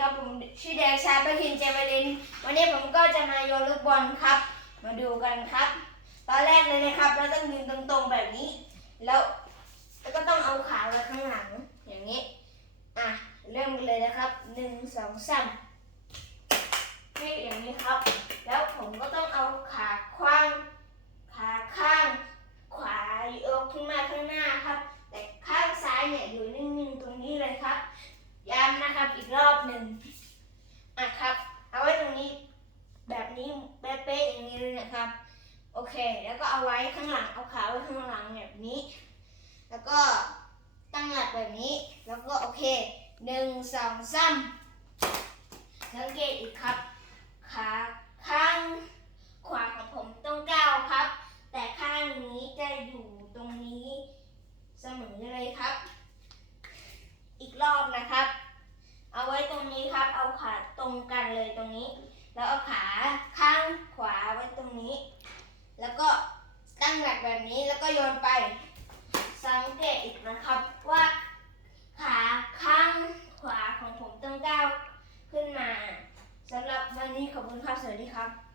ครับผมชื่อแดงชาประทินเจวลิน วันนี้ผมก็จะมาโยนลูกบอลครับ มาดูกันครับ ตอนแรกเลยนะครับ เราต้องยืนตรงๆแบบนี้ แล้วแล้วก็ต้องเอาขาไว้ข้างหลังอย่างนี้ อะเริ่มกันเลยนะครับหนึ่งสองสามนี่อย่างนี้ครับ แล้วผมก็ต้องเอาขาขว้างขาข้าง ขวายกขึ้นมาข้างหน้าครับ แต่ข้างซ้ายเนี่ยอยู่นิ่งๆตรงนี้เลยครับ ย้ำนะครับอีกรอบ หนึ่งอะครับ เอาไว้ตรงนี้ แบบนี้เป๊ะๆอย่างนี้เลยนะครับ โอเค แล้วก็เอาไว้ข้างหลัง เอาขาไว้ข้างหลังแบบนี้ แล้วก็ตั้งหลักแบบนี้ แล้วก็โอเคหนึ่งสองสามสังเกตอีกครับ ขาข้างขวาของผมต้องก้าวครับ แต่ข้างนี้จะอยู่ตรงนี้เสมอเลยครับ อีกรอบนะครับ เอาไว้ตรงนี้ครับ เอาขาต รงกันเลยตรงนี้ แล้วเอาขาข้างขวาไว้ตรงนี้ แล้วก็ตั้งหลักแบบนี้แล้วก็โยนไป สังเกตอีกนะครับว่าขาข้างขวาของผมต้องก้าวขึ้นมาสำหรับวันนี้ขอบคุณครับ สวัสดีครับ